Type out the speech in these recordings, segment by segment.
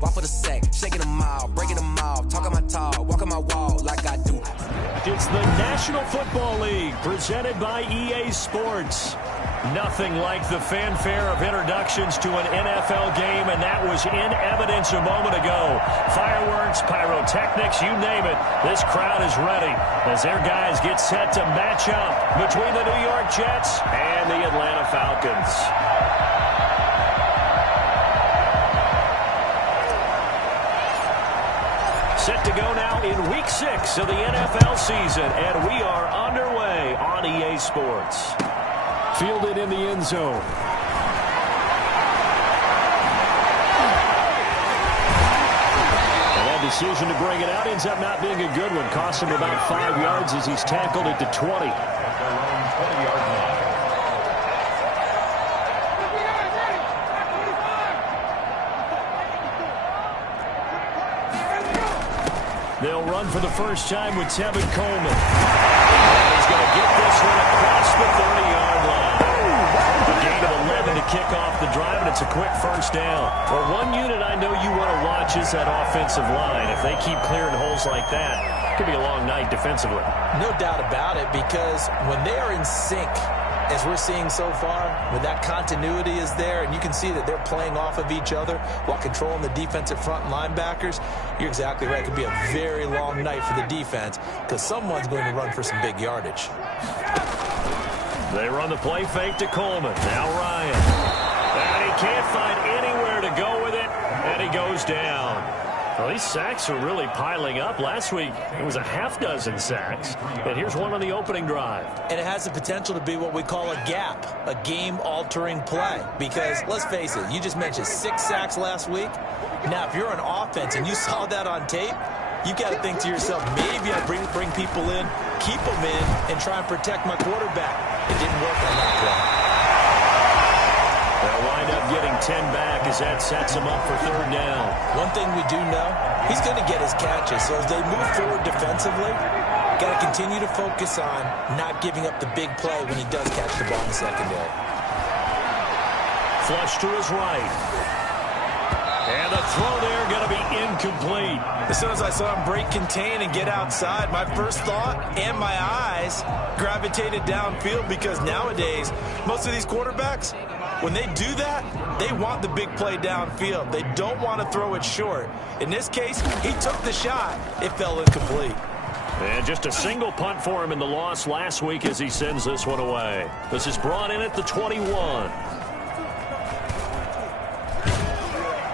walk for the sack, shaking them all, breaking them all, talking my talk, walking my wall like I do. It's the National Football League presented by EA Sports. Nothing like the fanfare of introductions to an NFL game, and that was in evidence a moment ago. Fireworks, pyrotechnics, you name it. This crowd is ready as their guys get set to match up between the New York Jets and the Atlanta Falcons. Set to go now in Week 6 of the NFL season, and we are underway on EA Sports. Fielded in the end zone. And that decision to bring it out ends up not being a good one. Cost him about 5 yards as he's tackled at the 20. They'll run for the first time with Tevin Coleman. And he's going to get this one across the 30-yard line. A gain of 11 to kick off the drive, and it's a quick first down. Well, one unit I know you want to watch is that offensive line. If they keep clearing holes like that, it could be a long night defensively. No doubt about it, because when they are in sync, as we're seeing so far, when that continuity is there and you can see that they're playing off of each other while controlling the defensive front linebackers, you're exactly right. It could be a very long night for the defense because someone's going to run for some big yardage. They run the play fake to Coleman. Now Ryan. And he can't find anywhere to go with it, and he goes down. Well, these sacks are really piling up. Last week, it was a half-dozen sacks. And here's one on the opening drive. And it has the potential to be what we call a gap, a game-altering play. Because, let's face it, you just mentioned 6 sacks last week. Now, if you're an offense and you saw that on tape, you got to think to yourself, maybe I bring people in, keep them in, and try and protect my quarterback. It didn't work on that play. They'll wind up getting 10 back as that sets him up for third down. One thing we do know, he's going to get his catches. So as they move forward defensively, got to continue to focus on not giving up the big play when he does catch the ball in the secondary. Flush to his right. And the throw there going to be incomplete. As soon as I saw him break contain and get outside, my first thought and my eyes gravitated downfield because nowadays, most of these quarterbacks, when they do that, they want the big play downfield. They don't want to throw it short. In this case, he took the shot. It fell incomplete. And just a single punt for him in the loss last week as he sends this one away. This is brought in at the 21.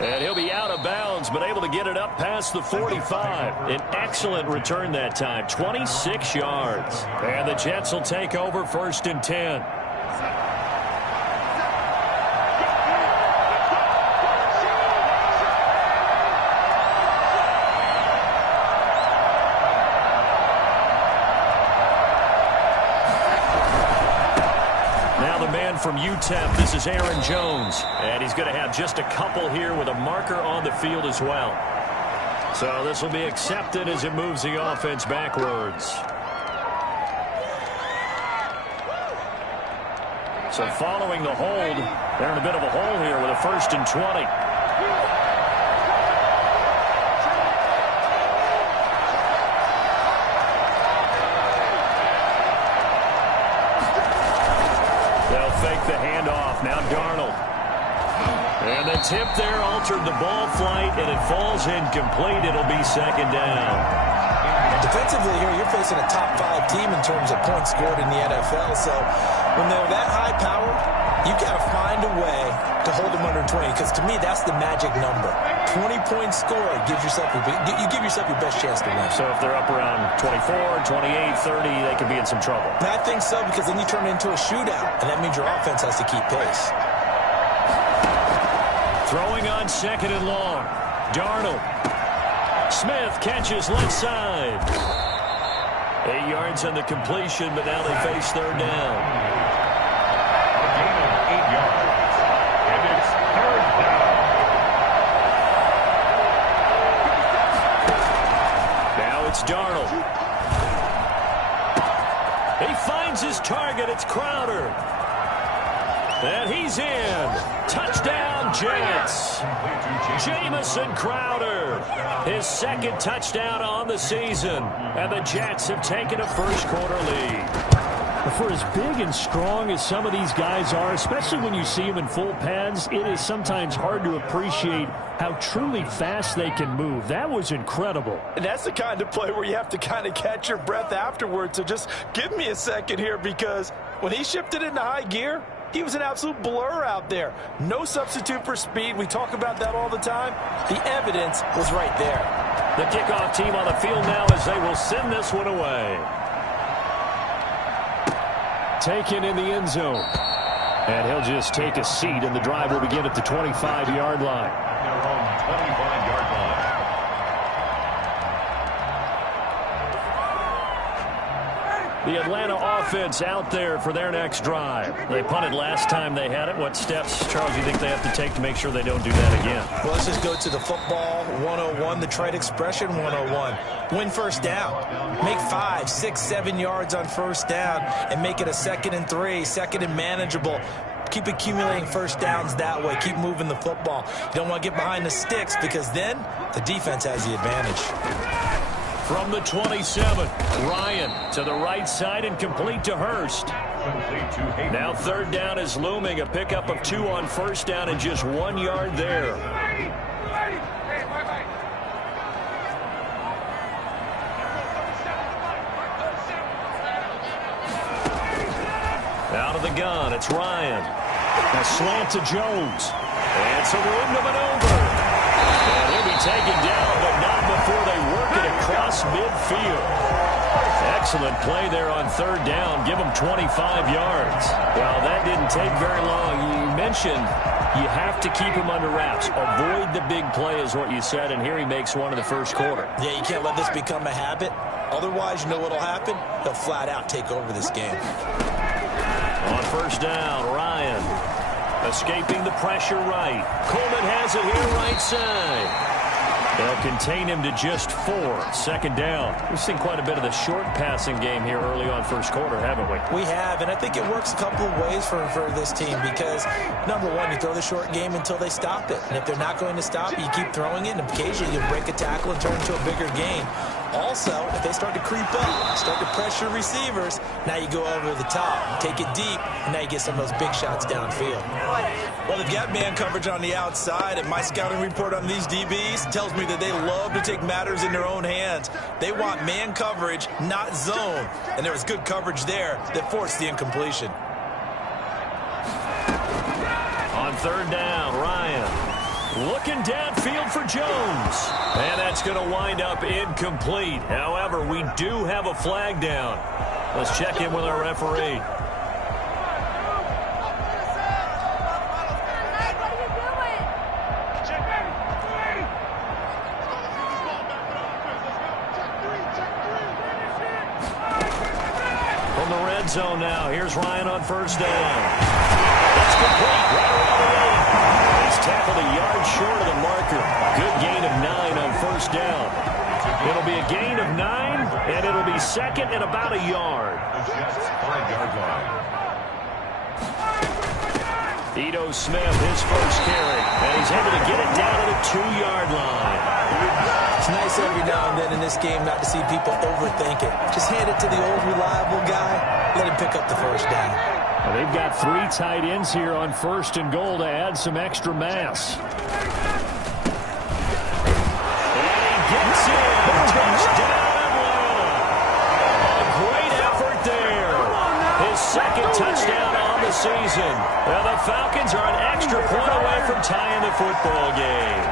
And he'll be out of bounds, but able to get it up past the 45. An excellent return that time, 26 yards. And the Jets will take over 1st and 10. From UTEP, this is Aaron Jones, and he's going to have just a couple here with a marker on the field as well. So this will be accepted as it moves the offense backwards. So following the hold, they're in a bit of a hole here with a 1st and 20. Fake the handoff. Now Darnold. And the tip there altered the ball flight, and it falls incomplete. It'll be 2nd down. Defensively here, you're facing a top 5 team in terms of points scored in the NFL. So when they're that high power, you got to find a way to hold them under 20. Because to me, that's the magic number. 20 points scored gives yourself you give yourself your best chance to win. So if they're up around 24, 28, 30, they could be in some trouble. And I think so, because then you turn it into a shootout, and that means your offense has to keep pace. Throwing on 2nd and long. Darnold. Smith catches left side. 8 yards on the completion, but now they face 3rd down. A gain of 8 yards. And it's 3rd down. Now it's Darnold. He finds his target. It's Crowder. And he's in. Touchdown, Jets. Jamison Crowder, his second touchdown on the season. And the Jets have taken a first-quarter lead. For as big and strong as some of these guys are, especially when you see them in full pads, it is sometimes hard to appreciate how truly fast they can move. That was incredible. And that's the kind of play where you have to kind of catch your breath afterwards. So just give me a second here, because when he shifted into high gear, he was an absolute blur out there. No substitute for speed. We talk about that all the time. The evidence was right there. The kickoff team on the field now as they will send this one away. Taken in the end zone. And he'll just take a seat, and the drive will begin at the 25-yard line. Their own 25-yard line. The Atlanta offense out there for their next drive. They punted last time they had it. What steps, Charles, do you think they have to take to make sure they don't do that again? Well, let's just go to the football 101, the trade expression 101. Win first down. Make 5, 6, 7 yards on first down and make it a 2nd and 3, 2nd and manageable. Keep accumulating first downs that way. Keep moving the football. You don't want to get behind the sticks, because then the defense has the advantage. From the 27, Ryan to the right side and complete to Hurst. Now third down is looming. A pickup of 2 on first down and just 1 yard there. Out of the gun, it's Ryan. A slant to Jones. And some room to maneuver. And he'll be taken down, but not before they work it across midfield. Excellent play there on third down. Give them 25 yards. Well, that didn't take very long. You mentioned you have to keep him under wraps. Avoid the big play is what you said, and here he makes one in the first quarter. Yeah, you can't let this become a habit. Otherwise, you know what will happen? He'll flat out take over this game. On first down, Ryan escaping the pressure right. Coleman has it here right side. They'll contain him to just 4. Second down. We've seen quite a bit of the short passing game here early on first quarter, haven't we? We have, and I think it works a couple of ways for this team, because, number one, you throw the short game until they stop it. And if they're not going to stop it, you keep throwing it, and occasionally you break a tackle and turn it into a bigger gain. Also, if they start to creep up, start to pressure receivers, now you go over the top, take it deep, and now you get some of those big shots downfield. Well, they've got man coverage on the outside, and my scouting report on these DBs tells me that they love to take matters in their own hands. They want man coverage, not zone, and there was good coverage there that forced the incompletion. On third down, Ryan looking downfield for Jones. And that's going to wind up incomplete. However, we do have a flag down. Let's check in with our referee. From the red zone now, here's Ryan on first down. That's complete, right around the 8. He's tackled a yard short of the marker. Good gain of 9 on first down. It'll be a gain of 9, and it'll be second and about a yard. Ito Smith, his first carry, and he's able to get it down to the 2-yard line. It's nice every now and then in this game not to see people overthink it. Just hand it to the old reliable guy, let him pick up the first down. Well, they've got 3 tight ends here on first and goal to add some extra mass. And he gets in. Touchdown, Atlanta. A great effort there. His second touchdown on the season. Well, the Falcons are an extra point away from tying the football game.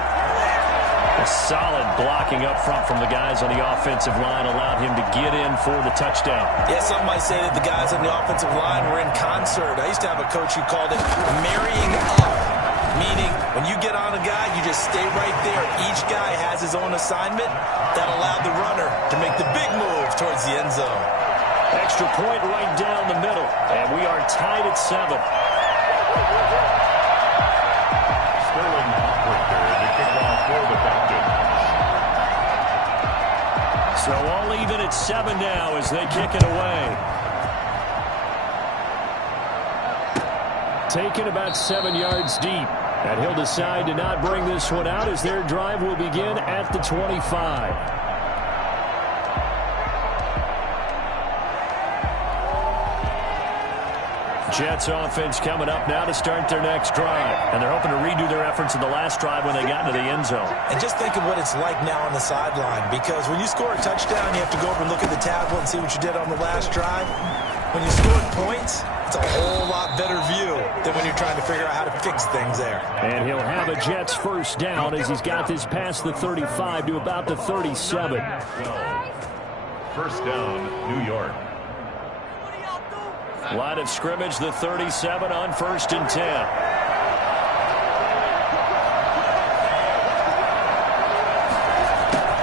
A solid blocking up front from the guys on the offensive line allowed him to get in for the touchdown. Yeah, some might say that the guys on the offensive line were in concert. I used to have a coach who called it marrying up, meaning when you get on a guy, you just stay right there. Each guy has his own assignment that allowed the runner to make the big move towards the end zone. Extra point right down the middle, and we are tied at 7. Sterling Hopper, the kickoff for the Falcons. So all even at 7 now as they kick it away. taken about 7 yards deep. And he'll decide to not bring this one out as their drive will begin at the 25. Jets offense coming up now to start their next drive. And they're hoping to redo their efforts in the last drive when they got into the end zone. And just think of what it's like now on the sideline, because when you score a touchdown, you have to go over and look at the tablet and see what you did on the last drive. When you scored points, it's a whole lot better view than when you're trying to figure out how to fix things there. And he'll have a Jets first down as he's got this past the 35 to about the 37. First down, New York. Line of scrimmage, the 37 on 1st and 10.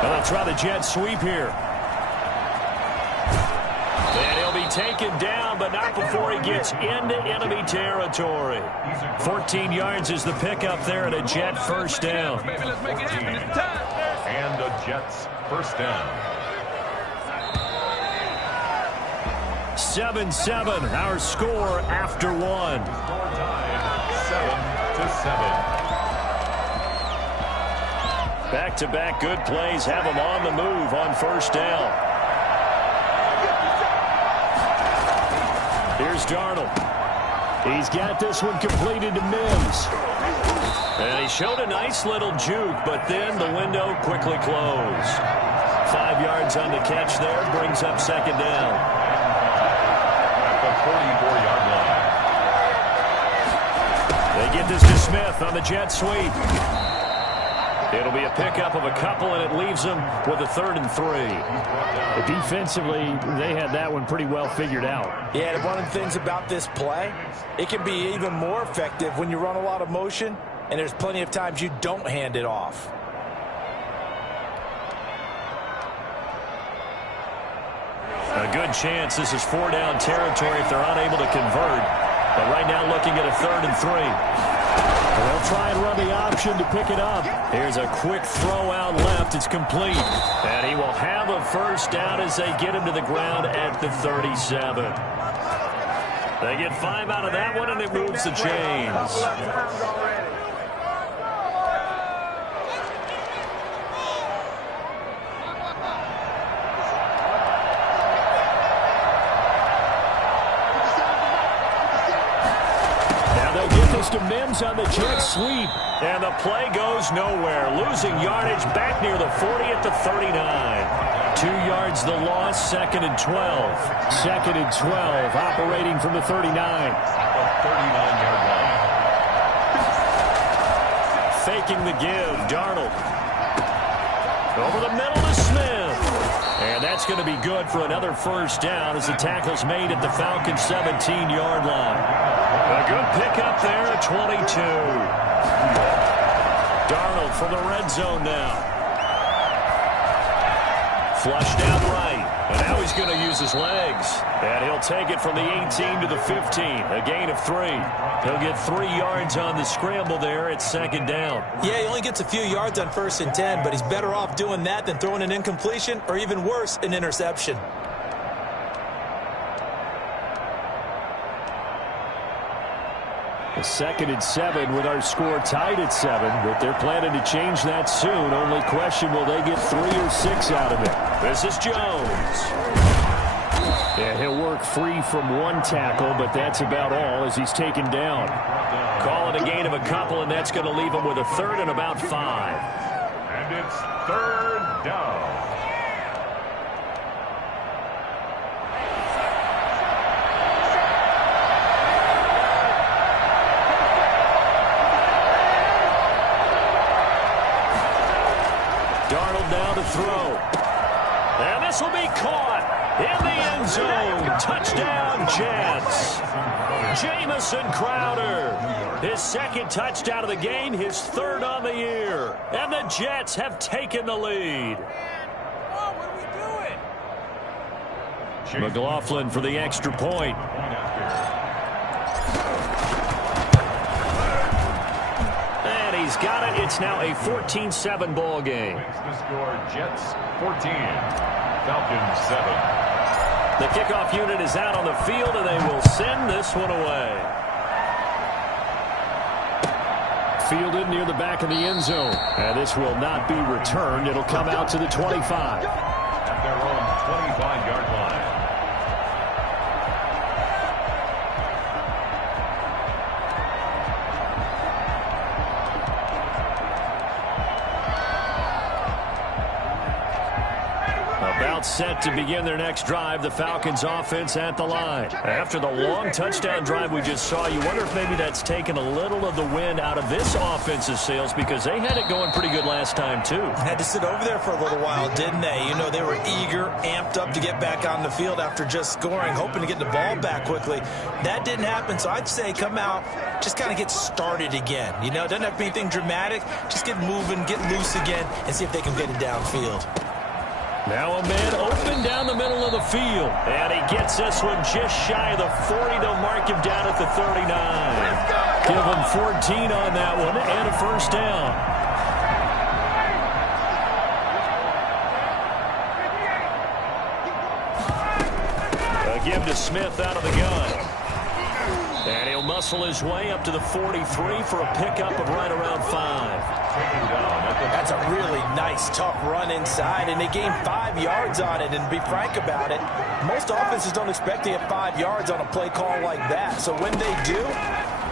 Well, they'll try the jet sweep here. And he'll be taken down, but not before he gets into enemy territory. 14 yards is the pickup there and a Jet first down. And a Jets first down. 7-7, our score after one. Score tied 7-7. Back-to-back good plays have them on the move on first down. Here's Darnold. He's got this one completed to Mims. And he showed a nice little juke, but then the window quickly closed. 5 yards on the catch there, brings up second down. 44-yard line. They get this to Smith on the jet sweep. It'll be a pickup of a couple, and it leaves them with a 3rd and 3. Defensively, they had that one pretty well figured out. Yeah, and one of the things about this play, it can be even more effective when you run a lot of motion, and there's plenty of times you don't hand it off. A good chance this is 4-down territory if they're unable to convert. But right now looking at a 3rd and 3. They'll try and run the option to pick it up. Here's a quick throw out left. It's complete. And he will have a first down as they get him to the ground at the 37. They get 5 out of that one, and it moves the chains. To Mims on the jet sweep. And the play goes nowhere. Losing yardage back near the 40 at the 39. 2 yards the loss, 2nd and 12. 2nd and 12, operating from the 39. 39-yard line. Faking the give, Darnold. Over the middle to Smith. And that's going to be good for another first down as the tackle's made at the Falcons' 17-yard line. A good pickup there at 22. Darnold from the red zone now. Flushed out right. And now he's going to use his legs. And he'll take it from the 18 to the 15. A gain of 3. He'll get 3 yards on the scramble there at 2nd down. Yeah, he only gets a few yards on 1st and 10, but he's better off doing that than throwing an incompletion or even worse, an interception. A 2nd and 7 with our score tied at 7, but they're planning to change that soon. Only question, will they get 3 or 6 out of it? This is Jones. Yeah, he'll work free from one tackle, but that's about all as he's taken down. Call it a gain of a couple, and that's going to leave him with a 3rd and about 5. And it's 3rd down. Darnold now to throw. And this will be caught in the end zone. Touchdown, Jets. Jamison Crowder. His 2nd touchdown of the game, his 3rd on the year. And the Jets have taken the lead. McLaughlin for the extra point. And he's got it. It's now a 14-7 ball game. Makes the score Jets 14, Falcons 7. The kickoff unit is out on the field, and they will send this one away. fielded near the back of the end zone. And this will not be returned. It'll come out to the 25. At their own 25-yard line. About set to begin their next drive, the Falcons offense at the line. After the long touchdown drive we just saw, you wonder if maybe that's taken a little of the wind out of this offensive sails, because they had it going pretty good last time too. Had to sit over there for a little while, didn't they? You know, they were eager, amped up to get back on the field after just scoring, hoping to get the ball back quickly. That didn't happen, so I'd say come out, just kind of get started again. You know, it doesn't have to be anything dramatic. Just get moving, get loose again, and see if they can get it downfield. Now a man open down the middle of the field. And he gets this one just shy of the 40. They'll mark him down at the 39. Give him 14 on that one and a first down. A give to Smith out of the gun. And he'll muscle his way up to the 43 for a pickup of right around 5. That's a really nice, tough run inside, and they gained 5 yards on it. And to be frank about it, most offenses don't expect to get 5 yards on a play call like that. So when they do,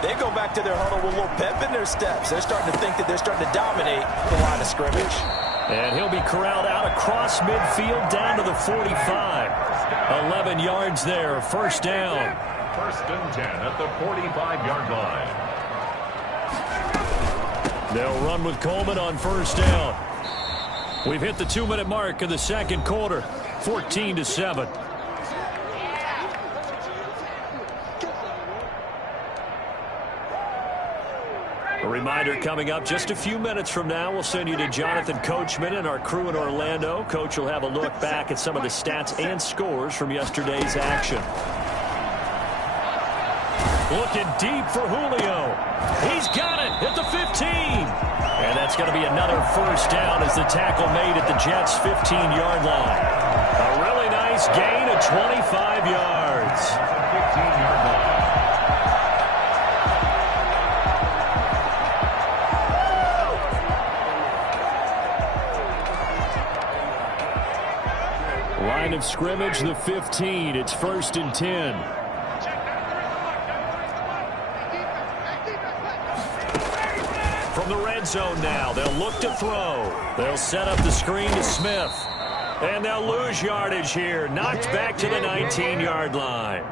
they go back to their huddle with a little pep in their steps. They're starting to think that they're starting to dominate the line of scrimmage. And he'll be corralled out across midfield down to the 45. 11 yards there, first down. First and 10 at the 45-yard line. They'll run with Coleman on first down. We've hit the 2-minute mark of the second quarter. 14-7. A reminder coming up just a few minutes from now. We'll send you to Jonathan Coachman and our crew in Orlando. Coach will have a look back at some of the stats and scores from yesterday's action. Looking deep for Julio. He's got it at the 15. And that's going to be another first down as the tackle made at the Jets' 15-yard line. A really nice gain of 25 yards. 15-yard line. Line of scrimmage, the 15. It's first and 10. From the red zone now, they'll look to throw. They'll set up the screen to Smith. And they'll lose yardage here. Knocked back to the 19-yard line.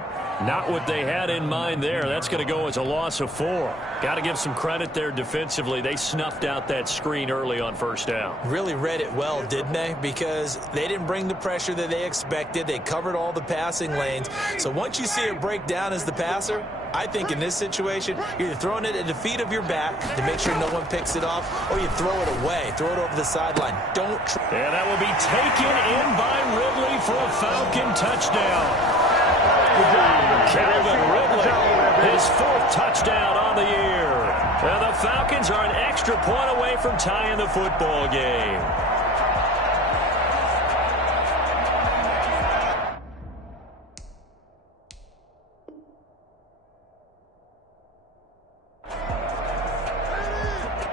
Not what they had in mind there. That's going to go as a loss of 4. Got to give some credit there defensively. They snuffed out that screen early on first down. Really read it well, didn't they? Because they didn't bring the pressure that they expected. They covered all the passing lanes. So once you see it break down as the passer, I think in this situation, you're either throwing it at the feet of your back to make sure no one picks it off, or you throw it away, throw it over the sideline. Don't try. And that will be taken in by Ridley for a Falcon touchdown. Calvin Ridley, his 4th touchdown on the year. And the Falcons are an extra point away from tying the football game.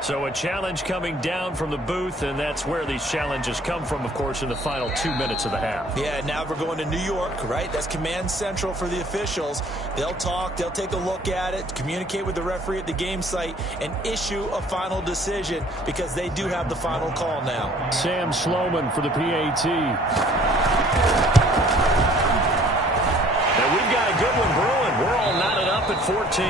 So a challenge coming down from the booth, and that's where these challenges come from, of course, in the final 2 minutes of the half. Yeah, now we're going to New York, right? That's command central for the officials. They'll talk, they'll take a look at it, communicate with the referee at the game site, and issue a final decision because they do have the final call now. Sam Sloman for the PAT. And we've got a good one brewing. We're all knotted up at 14.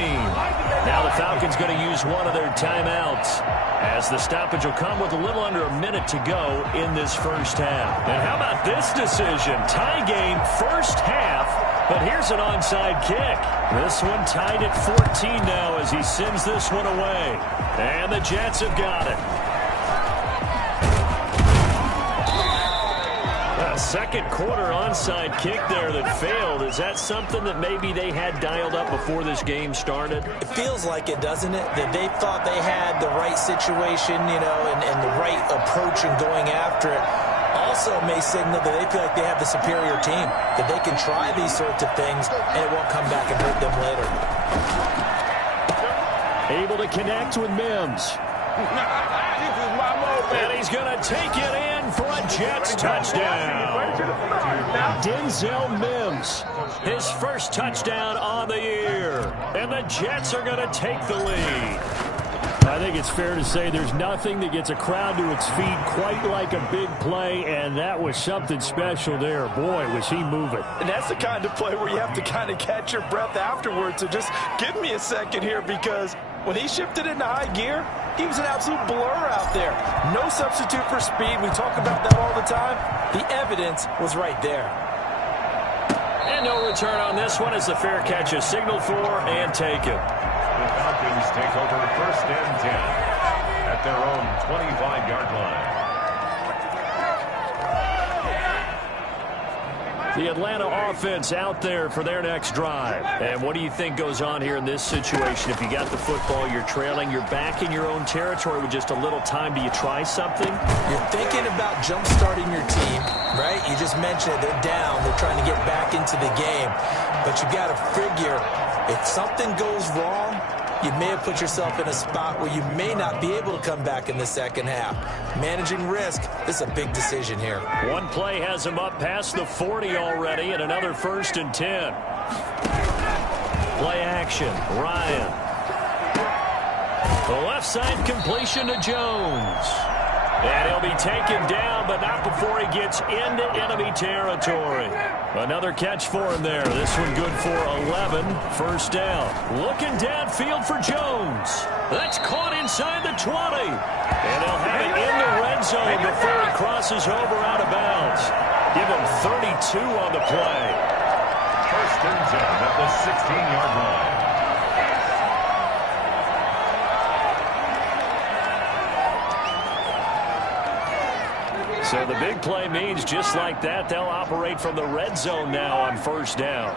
Now the Falcons going to use one of their timeouts as the stoppage will come with a little under a minute to go in this first half. And how about this decision? Tie game first half, but here's an onside kick. This one tied at 14 now as he sends this one away. And the Jets have got it. A second quarter onside kick there that failed. Is that something that maybe they had dialed up before this game started? It feels like it, doesn't it? That they thought they had the right situation, you know, and the right approach in going after it. Also may signal that they feel like they have the superior team, that they can try these sorts of things and it won't come back and hurt them later. Able to connect with Mims. And he's going to take it in for a Jets touchdown. Denzel Mims. His first touchdown on the year. And the Jets are going to take the lead. I think it's fair to say there's nothing that gets a crowd to its feet quite like a big play, and that was something special there. Boy, was he moving. And that's the kind of play where you have to kind of catch your breath afterwards. So just give me a second here, because when he shifted into high gear, he was an absolute blur out there. No substitute for speed. We talk about that all the time. The evidence was right there. And no return on this one as the fair catch is signaled for and taken. The Falcons take over 1st and 10 at their own 25-yard line. The Atlanta offense out there for their next drive. And what do you think goes on here in this situation? If you got the football, you're trailing, you're back in your own territory with just a little time. Do you try something? You're thinking about jump-starting your team, right? You just mentioned it. They're down. They're trying to get back into the game. But you got to figure, if something goes wrong, you may have put yourself in a spot where you may not be able to come back in the second half. Managing risk, this is a big decision here. One play has him up past the 40 already, and another 1st and 10. Play action, Ryan. The left side completion to Jones. And he'll be taken down, but not before he gets into enemy territory. Another catch for him there. This one good for 11. 1st down. Looking downfield for Jones. That's caught inside the 20. And they'll have it in the red zone before he crosses over out of bounds. Give him 32 on the play. 1st and 10 at the 16-yard line. So the big play means just like that, they'll operate from the red zone now on 1st down.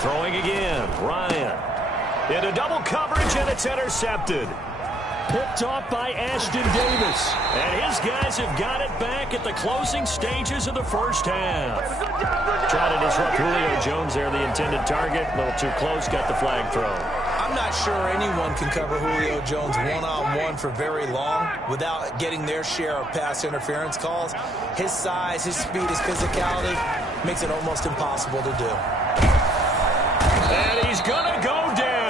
Throwing again, Ryan. Into double coverage, and it's intercepted. Picked off by Ashton Davis. And his guys have got it back at the closing stages of the 1st half. Trying to disrupt Julio Jones there, the intended target. A little too close, got the flag thrown. I'm not sure anyone can cover Julio Jones one-on-one for very long without getting their share of pass interference calls. His size, his speed, his physicality makes it almost impossible to do. And he's going to go down.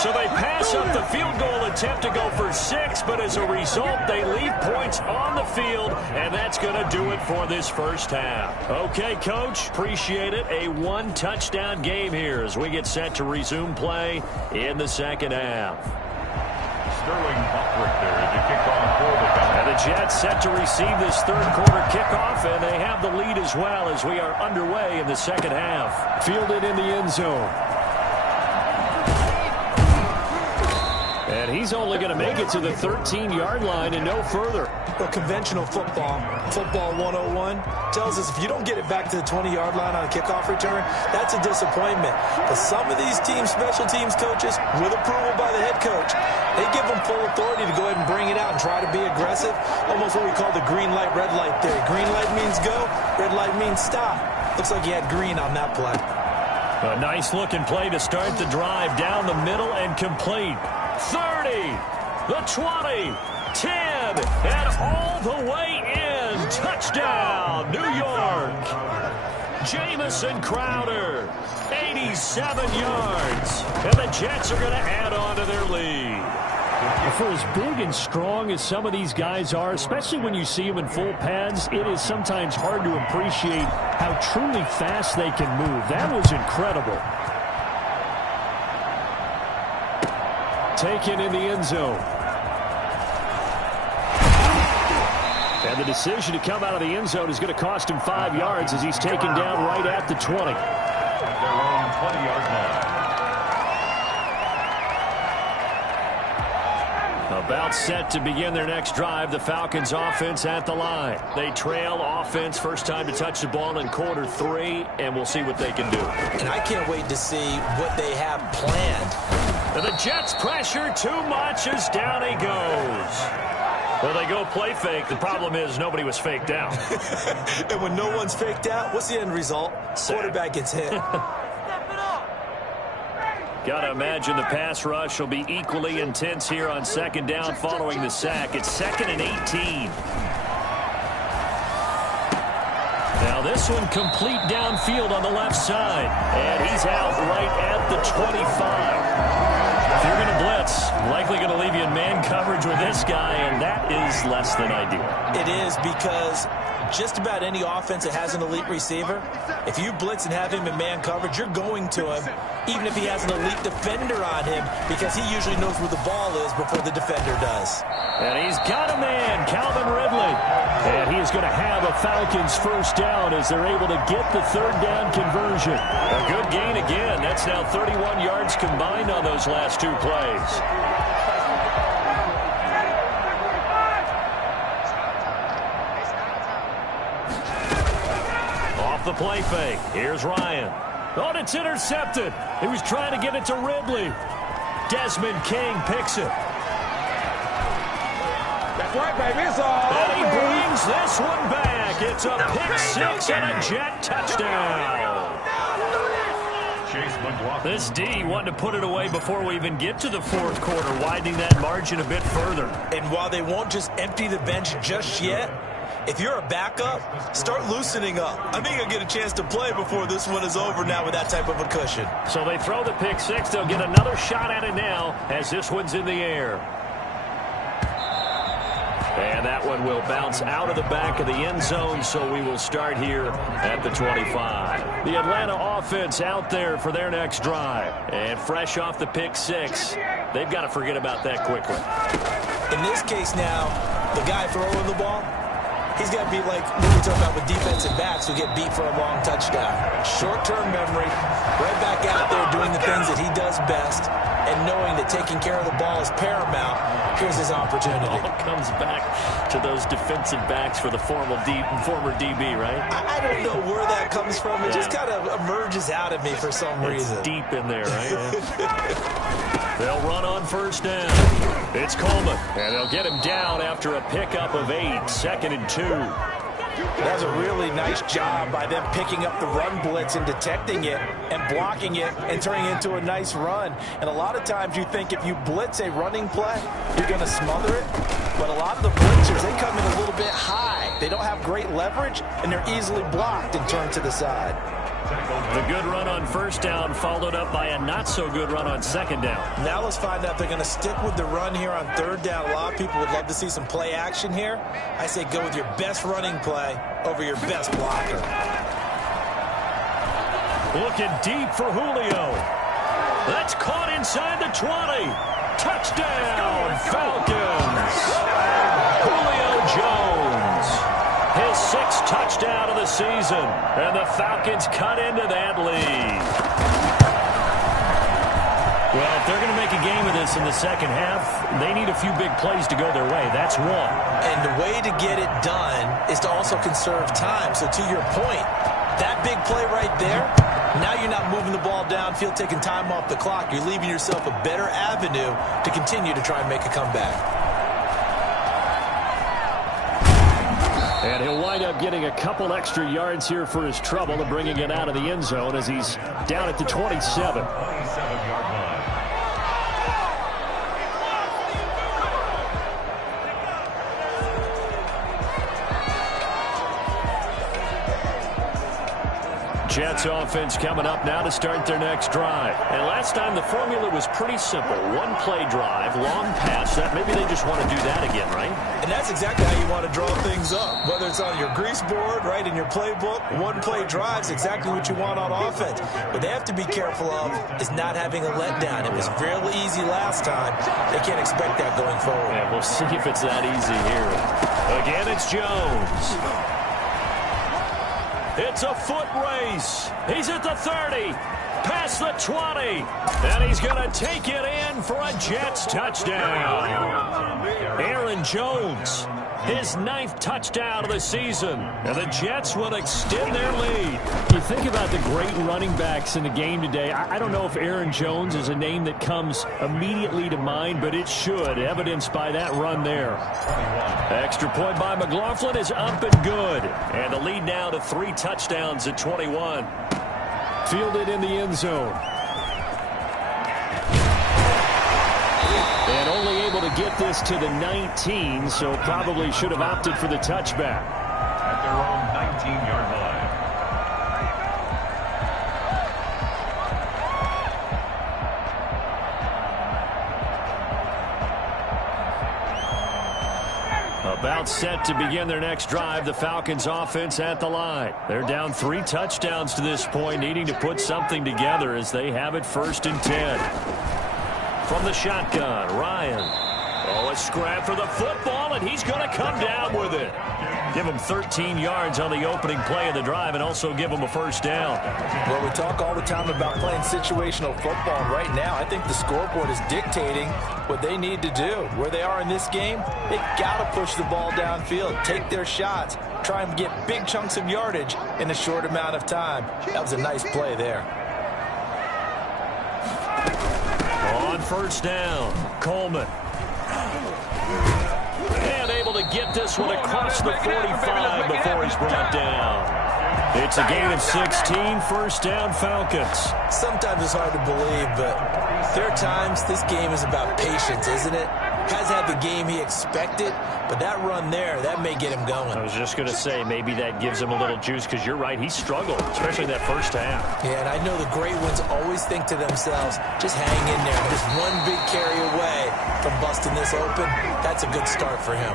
So they pass up the field goal attempt to go for 6, but as a result, they leave points on the field, and that's going to do it for this 1st half. Okay, Coach, appreciate it. A 1-touchdown game here as we get set to resume play in the 2nd half. Sterling Buckrick there as the kickoff for the Falcons. And the Jets set to receive this 3rd quarter kickoff, and they have the lead as well as we are underway in the 2nd half. Fielded in the end zone. And he's only going to make it to the 13-yard line and no further. Well, conventional football 101, tells us if you don't get it back to the 20-yard line on a kickoff return, that's a disappointment. But some of these teams, special teams coaches, with approval by the head coach, they give them full authority to go ahead and bring it out and try to be aggressive. Almost what we call the green light, red light theory. Green light means go, red light means stop. Looks like he had green on that play. A nice-looking play to start the drive down the middle and complete. 30, the 20, 10, and all the way in. Touchdown, New York. Jamison Crowder, 87 yards. And the Jets are going to add on to their lead. For as big and strong as some of these guys are, especially when you see them in full pads, it is sometimes hard to appreciate how truly fast they can move. That was incredible. Taken in the end zone. And the decision to come out of the end zone is going to cost him 5 yards as he's taken down right at the 20. Their own 20-yard line. About set to begin their next drive, the Falcons offense at the line. They trail offense, first time to touch the ball in quarter 3, and we'll see what they can do. And I can't wait to see what they have planned. And the Jets pressure too much as down he goes. Well, they go play fake. The problem is nobody was faked out. And when no one's faked out, what's the end result? Sack. Quarterback gets hit. Got to imagine the pass rush will be equally intense here on second down following the sack. It's 2nd and 18. Now this one complete downfield on the left side. And he's out right at the 25. If you're going to blitz, likely going to leave you in man coverage with this guy, and that is less than ideal. It is, because just about any offense that has an elite receiver, if you blitz and have him in man coverage, you're going to him, even if he has an elite defender on him, because he usually knows where the ball is before the defender does. And he's got a man, Calvin Ridley. And he is going to have a Falcons first down as they're able to get the third down conversion. A good gain again. That's now 31 yards combined on those last 2 plays. Off the play fake. Here's Ryan. Oh, and it's intercepted. He was trying to get it to Ridley. Desmond King picks it. That's right, baby. It's all And he brings this one back. It's a pick six and a Jet touchdown. Chase McLaughlin. This D wanted to put it away before we even get to the fourth quarter, widening that margin a bit further. And while they won't just empty the bench just yet, if you're a backup, start loosening up. I think you'll get a chance to play before this one is over now with that type of a cushion. So they throw the pick six. They'll get another shot at it now as this one's in the air. And that one will bounce out of the back of the end zone, so we will start here at the 25. The Atlanta offense out there for their next drive. And fresh off the pick six, they've got to forget about that quickly. In this case now, the guy throwing the ball, he's got to be like what we talk about with defensive backs who get beat for a long touchdown. Short-term memory, right back out there doing the things that he does best, and knowing that taking care of the ball is paramount. Here's his opportunity. It all comes back to those defensive backs for the former DB, right? I don't know where that comes from. It just kind of emerges out of me for some reason. It's deep in there, right? They'll run on first down. It's Coleman, and they'll get him down after a pickup of 8, 2nd and 2. That's a really nice job by them picking up the run blitz and detecting it and blocking it and turning it into a nice run. And a lot of times you think if you blitz a running play, you're going to smother it. But a lot of the blitzers, they come in a little bit high. They don't have great leverage, and they're easily blocked and turned to the side. The good run on first down followed up by a not-so-good run on second down. Now let's find out if they're going to stick with the run here on third down. A lot of people would love to see some play action here. I say go with your best running play over your best blocker. Looking deep for Julio. That's caught inside the 20. Touchdown, Falcons. Julio Jones. His 6th touchdown of the season. And the Falcons cut into that lead. Well, if they're going to make a game of this in the second half, they need a few big plays to go their way. That's one. And the way to get it done is to also conserve time. So to your point, that big play right there, now you're not moving the ball downfield, taking time off the clock. You're leaving yourself a better avenue to continue to try and make a comeback. And he'll wind up getting a couple extra yards here for his trouble and bringing it out of the end zone as he's down at the 27. 27-yard line. Jets offense coming up now to start their next drive. And last time the formula was pretty simple. One play drive, long pass. Maybe they just want to do that again, right? And that's exactly how you want to draw things up. Whether it's on your grease board, right, in your playbook, one play drive is exactly what you want on offense. What they have to be careful of is not having a letdown. It was fairly easy last time. They can't expect that going forward. Yeah, we'll see if it's that easy here. Again, it's Jones. It's a foot race. He's at the 30, past the 20, and he's going to take it in for a Jets touchdown. Aaron Jones, his 9th touchdown of the season, and the Jets will extend their lead. You think about the great running backs in the game today. I don't know if Aaron Jones is a name that comes immediately to mind, but it should, evidenced by that run there. Extra point by McLaughlin is up and good. And the lead now to 3 touchdowns at 21. Fielded in the end zone. get this to the 19, so probably should have opted for the touchback. At their own 19-yard line. About set to begin their next drive, the Falcons offense at the line. They're down 3 touchdowns to this point, needing to put something together as they have it 1st and 10. From the shotgun, Ryan. Oh, a scrap for the football, and he's going to come down with it. Give him 13 yards on the opening play of the drive and also give him a 1st down. Well, we talk all the time about playing situational football. Right now, I think the scoreboard is dictating what they need to do. Where they are in this game, they've got to push the ball downfield, take their shots, try and get big chunks of yardage in a short amount of time. That was a nice play there. On 1st down, Coleman. And able to get this one across the 45 before he's brought down. It's a gain of 16, 1st down Falcons. Sometimes it's hard to believe, but there are times this game is about patience, isn't it? Has had the game he expected, but that run there, that may get him going. I was just going to say, maybe that gives him a little juice, because you're right, he struggled, especially that 1st half. Yeah, and I know the great ones always think to themselves, just hang in there. Just one big carry away from busting this open. That's a good start for him.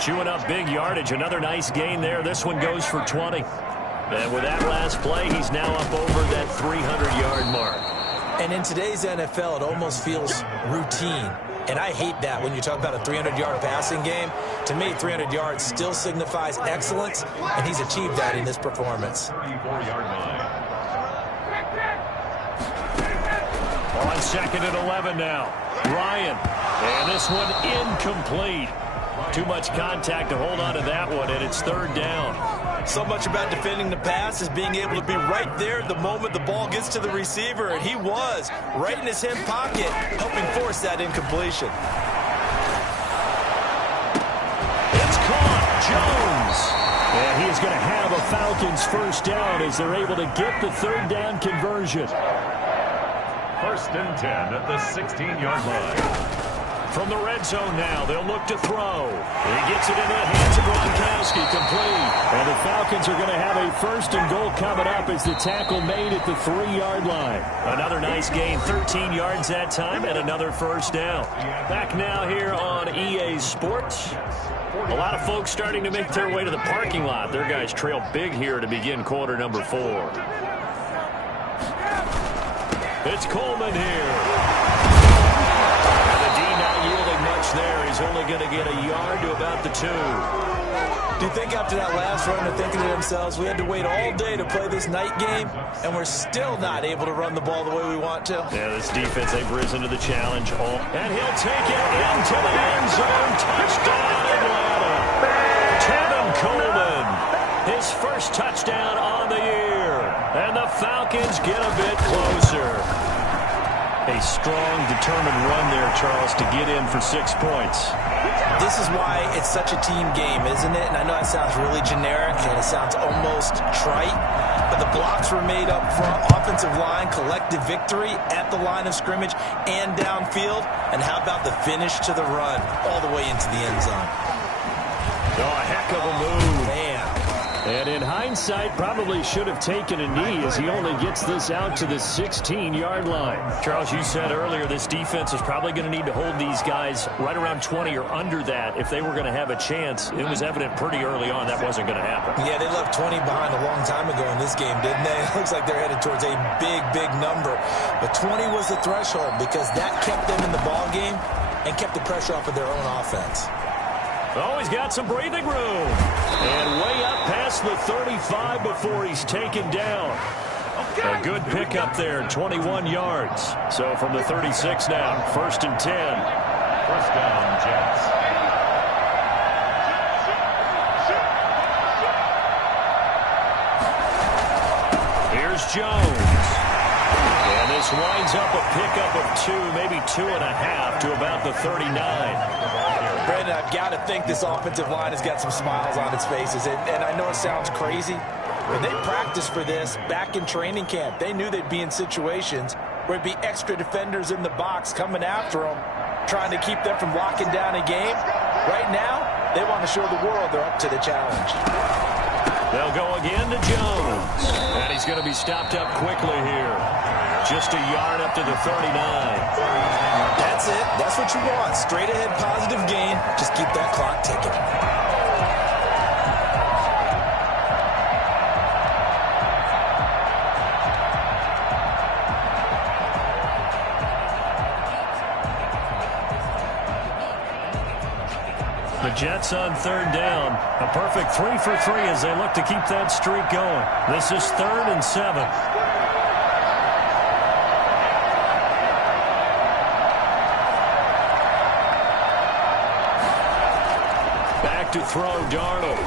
Chewing up big yardage, another nice gain there. This one goes for 20. And with that last play, he's now up over that 300-yard mark. And in today's NFL, it almost feels routine. And I hate that when you talk about a 300-yard passing game. To me, 300 yards still signifies excellence, and he's achieved that in this performance. 34-yard line. On 2nd and 11 now. Ryan. And this one incomplete. Too much contact to hold on to that one, and it's 3rd down. So much about defending the pass is being able to be right there the moment the ball gets to the receiver, and he was right in his hip pocket, helping force that incompletion. It's caught. Jones. And he is going to have a Falcons 1st down as they're able to get the 3rd down conversion. 1st and 10 at the 16-yard line. From the red zone now, they'll look to throw. And he gets it into the hands of Gronkowski, complete. And the Falcons are going to have a 1st and goal coming up as the tackle made at the 3-yard line. Another nice gain, 13 yards that time, and another 1st down. Back now here on EA Sports. A lot of folks starting to make their way to the parking lot. Their guys trail big here to begin quarter number 4. It's Coleman here. There, he's only going to get a yard to about the 2. Do you think after that last run they're thinking to themselves, we had to wait all day to play this night game, and we're still not able to run the ball the way we want to? Yeah, this defense, they've risen to the challenge. And he'll take it into the end zone. Touchdown, Atlanta. Tevin Coleman, his 1st touchdown on the year. And the Falcons get a bit closer. A strong, determined run there, Charles, to get in for 6 points. This is why it's such a team game, isn't it? And I know that sounds really generic, and it sounds almost trite, but the blocks were made up front, offensive line, collective victory at the line of scrimmage and downfield. And how about the finish to the run all the way into the end zone? Oh, a heck of a move. Man. And in hindsight, probably should have taken a knee as he only gets this out to the 16-yard line. Charles, you said earlier this defense is probably going to need to hold these guys right around 20 or under that if they were going to have a chance. It was evident pretty early on that wasn't going to happen. Yeah, they left 20 behind a long time ago in this game, didn't they? It looks like they're headed towards a big, big number. But 20 was the threshold because that kept them in the ball game and kept the pressure off of their own offense. Oh, he's got some breathing room. And way up past the 35 before he's taken down. A good pickup there, 21 yards. So from the 36 now, 1st and 10. 1st down, Jets. Here's Jones. And this winds up a pickup of 2, maybe 2.5 to about the 39. Brandon, I've got to think this offensive line has got some smiles on its faces. And I know it sounds crazy, but they practiced for this back in training camp. They knew they'd be in situations where it'd be extra defenders in the box coming after them. trying to keep them from locking down a game. Right now, they want to show the world they're up to the challenge. They'll go again to Jones. And he's going to be stopped up quickly here. Just a yard up to the 39. That's it. That's what you want. Straight ahead positive gain. Just keep that clock ticking. The Jets on third down. A perfect 3 for 3 as they look to keep that streak going. This is 3rd and 7. Back to throw, Darnold.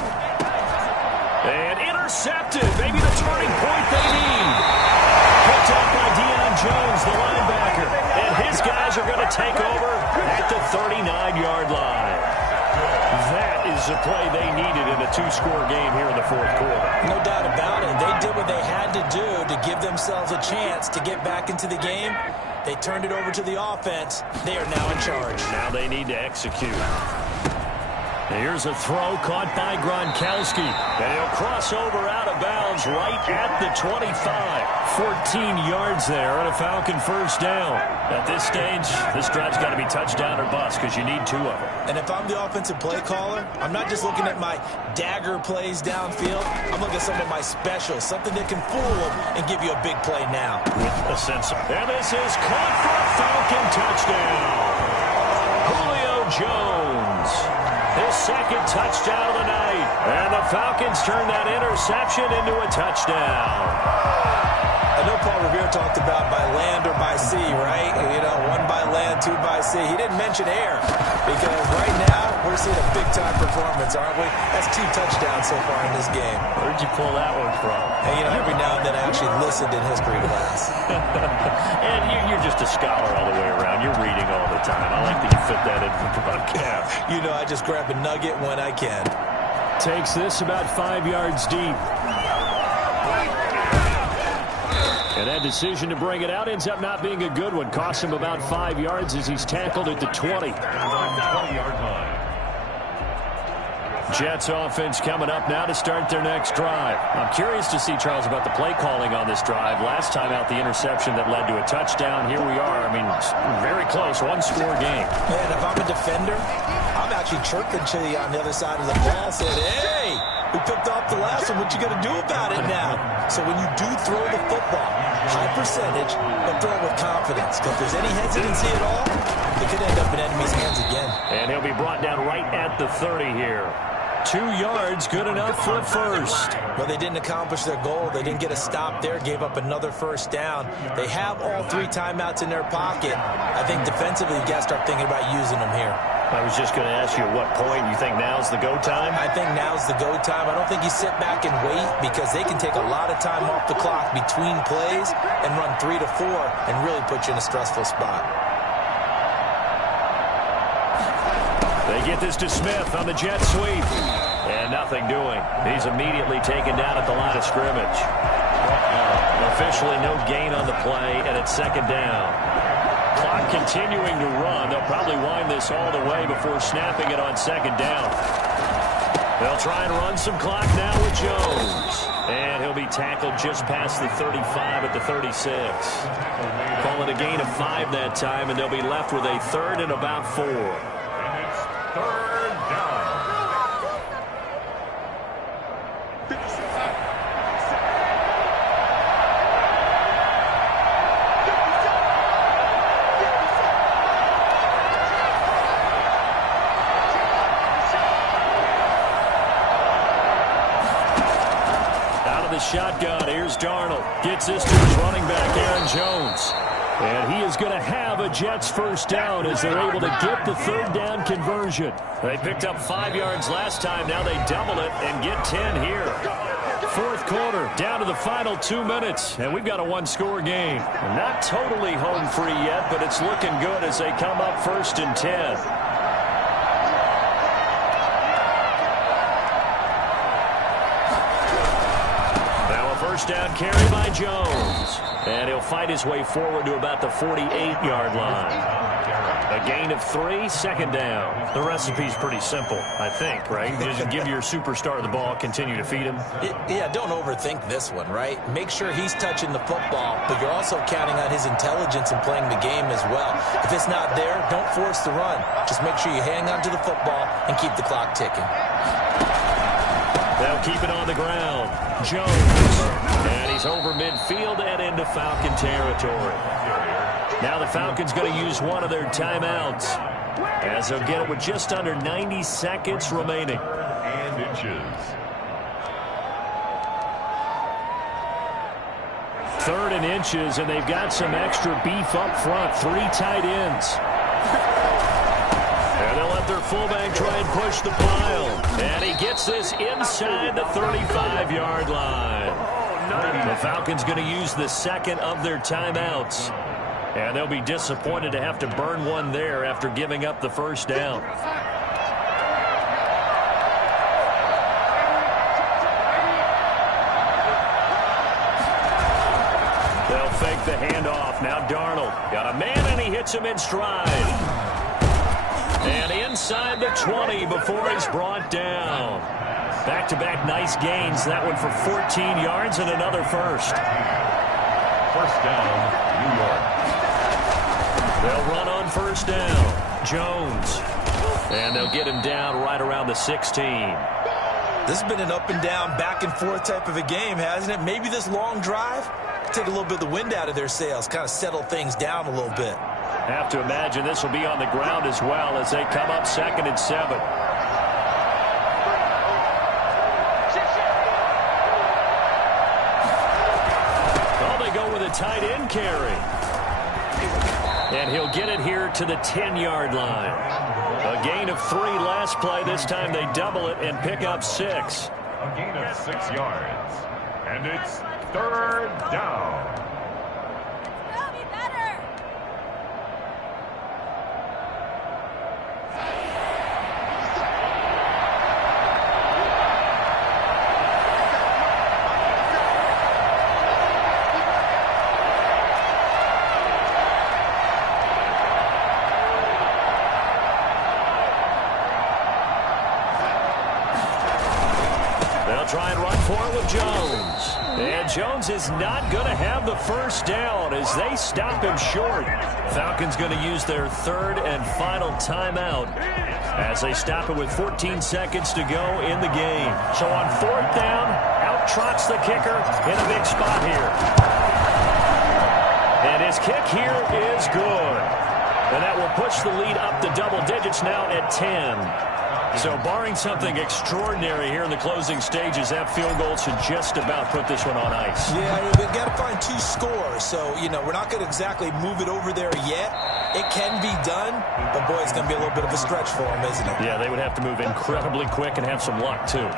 And intercepted. Maybe the turning point they need. Picked up by Deion Jones, the linebacker. And his guys are going to take over at the 39-yard line. That is the play they needed in a 2-score game here in the 4th quarter. No doubt about it. They did what they had to do to give themselves a chance to get back into the game. They turned it over to the offense. They are now in charge. Now they need to execute. Here's a throw caught by Gronkowski. And he'll cross over out of bounds right at the 25. 14 yards there and a Falcon first down. At this stage, this drive's got to be touchdown or bust because you need 2 of them. And if I'm the offensive play caller, I'm not just looking at my dagger plays downfield. I'm looking at some of my specials, something that can fool them and give you a big play now. With a sense of... And this is caught for a Falcon touchdown. Julio Jones. His 2nd touchdown of the night. And the Falcons turn that interception into a touchdown. I know Paul Revere talked about by land or by sea, right? You know, 1 by land, 2 by sea. He didn't mention air because right now we're seeing a big-time performance, aren't we? That's 2 touchdowns so far in this game. Where'd you pull that one from? And, you know, every now and then I actually listened in history class. And you're just a scholar all the way around. You're reading all the time. I like that you fit that in for the broadcast. You know, I just grab a nugget when I can. Takes this about 5 yards deep. And that decision to bring it out ends up not being a good one. Costs him about 5 yards as he's tackled at the 20. Jets offense coming up now to start their next drive. I'm curious to see, Charles, about the play calling on this drive. Last time out, the interception that led to a touchdown. Here we are. I mean, very close, 1-score game. Man, if I'm a defender, I'm actually chirping to you on the other side of the ball, saying, hey, we picked off the last one. What you going to do about it now? So when you do throw the football, high percentage, but throw it with confidence. Because if there's any hesitancy at all, it could end up in enemy's hands again. And he'll be brought down right at the 30 here. 2 yards, good enough for a first. Well, they didn't accomplish their goal. They didn't get a stop there, gave up another first down. They have all 3 timeouts in their pocket. I think defensively, you got to start thinking about using them here. I was just going to ask you at what point you think now's the go time? I think now's the go time. I don't think you sit back and wait because they can take a lot of time off the clock between plays and run 3 to 4 and really put you in a stressful spot. They get this to Smith on the jet sweep. And nothing doing. He's immediately taken down at the line of scrimmage. Officially no gain on the play, and it's 2nd down. Clock continuing to run. They'll probably wind this all the way before snapping it on 2nd down. They'll try and run some clock now with Jones. And he'll be tackled just past the 35 at the 36. Call it a gain of 5 that time, and they'll be left with a 3rd and about 4. Shotgun. Here's Darnold. Gets this to his running back, Aaron Jones. And he is going to have a Jets first down as they're able to get the 3rd down conversion. They picked up 5 yards last time. Now they double it and get 10 here. 4th quarter, down to the final 2 minutes. And we've got a 1-score game. Not totally home free yet, but it's looking good as they come up 1st and 10. First down carry by Jones. And he'll fight his way forward to about the 48-yard line. A gain of 3, second down. The recipe's pretty simple, I think, right? You just give your superstar the ball, continue to feed him. Yeah, don't overthink this one, right? Make sure he's touching the football, but you're also counting on his intelligence in playing the game as well. If it's not there, don't force the run. Just make sure you hang on to the football and keep the clock ticking. They'll keep it on the ground. Jones. And he's over midfield and into Falcon territory. Now the Falcons going to use one of their timeouts, as they'll get it with just under 90 seconds remaining. And inches. 3rd and inches, and they've got some extra beef up front. 3 tight ends. And they'll let their fullback try and push the pile. And he gets this inside the 35-yard line. The Falcons going to use the second of their timeouts. And they'll be disappointed to have to burn one there after giving up the first down. They'll fake the handoff. Now Darnold got a man, and he hits him in stride. And inside the 20 before he's brought down. Back-to-back nice gains. That one for 14 yards and another first. First down, New York. They'll run on first down. Jones. And they'll get him down right around the 16. This has been an up and down, back and forth type of a game, hasn't it? Maybe this long drive take a little bit of the wind out of their sails, kind of settle things down a little bit. Have to imagine this will be on the ground as well as they come up 2nd and 7. Oh, they go with a tight end carry. And he'll get it here to the 10-yard line. A gain of 3 last play. This time they double it and pick up 6. A gain of 6 yards. And it's 3rd down. Try and run for it with Jones. And Jones is not going to have the first down as they stop him short. Falcons going to use their 3rd and final timeout as they stop it with 14 seconds to go in the game. So on 4th down, out trots the kicker in a big spot here. And his kick here is good. And that will push the lead up to double digits now at 10. So barring something extraordinary here in the closing stages, that field goal should just about put this one on ice. Yeah, they've got to find 2 scores. So, you know, we're not going to exactly move it over there yet. It can be done, but boy, it's going to be a little bit of a stretch for them, isn't it? Yeah, they would have to move incredibly quick and have some luck, too.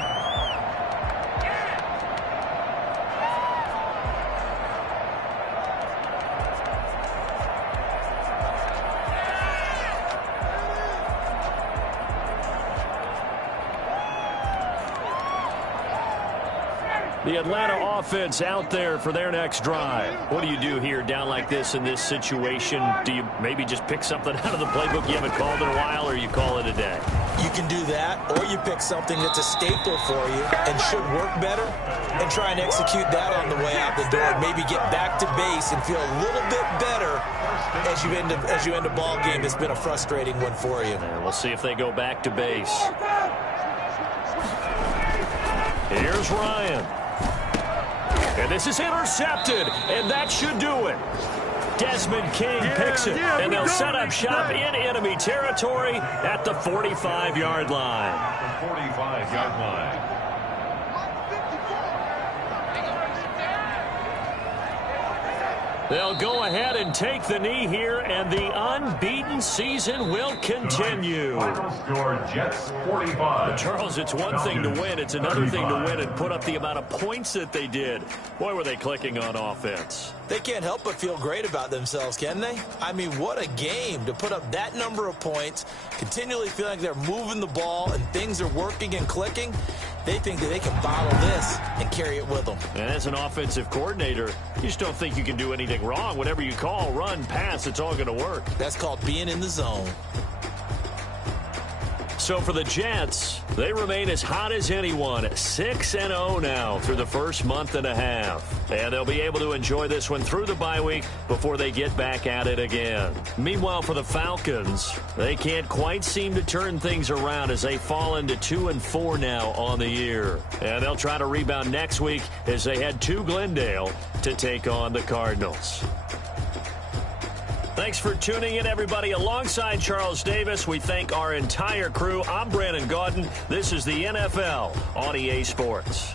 The Atlanta offense out there for their next drive. What do you do here down like this in this situation? Do you maybe just pick something out of the playbook you haven't called in a while, or you call it a day? You can do that, or you pick something that's a staple for you and should work better and try and execute that on the way out the door. Maybe get back to base and feel a little bit better as you end a ball game that's been a frustrating one for you. And we'll see if they go back to base. Here's Ryan. And this is intercepted, and that should do it. Desmond King picks it, and they'll set up shop in enemy territory at the 45-yard line. The 45-yard line. They'll go ahead and take the knee here, and the unbeaten season will continue. Final score, Jets 45. Charles, it's one thing to win. It's another thing to win and put up the amount of points that they did. Boy, were they clicking on offense. They can't help but feel great about themselves, can they? I mean, what a game to put up that number of points, continually feeling like they're moving the ball and things are working and clicking. They think that they can bottle this and carry it with them. And as an offensive coordinator, you just don't think you can do anything wrong. Whatever you call, run, pass, it's all going to work. That's called being in the zone. So for the Jets, they remain as hot as anyone, 6-0 now through the first month and a half. And they'll be able to enjoy this one through the bye week before they get back at it again. Meanwhile, for the Falcons, they can't quite seem to turn things around as they fall into 2-4 now on the year. And they'll try to rebound next week as they head to Glendale to take on the Cardinals. Thanks for tuning in, everybody. Alongside Charles Davis, we thank our entire crew. I'm Brandon Gaudin. This is the NFL on EA Sports.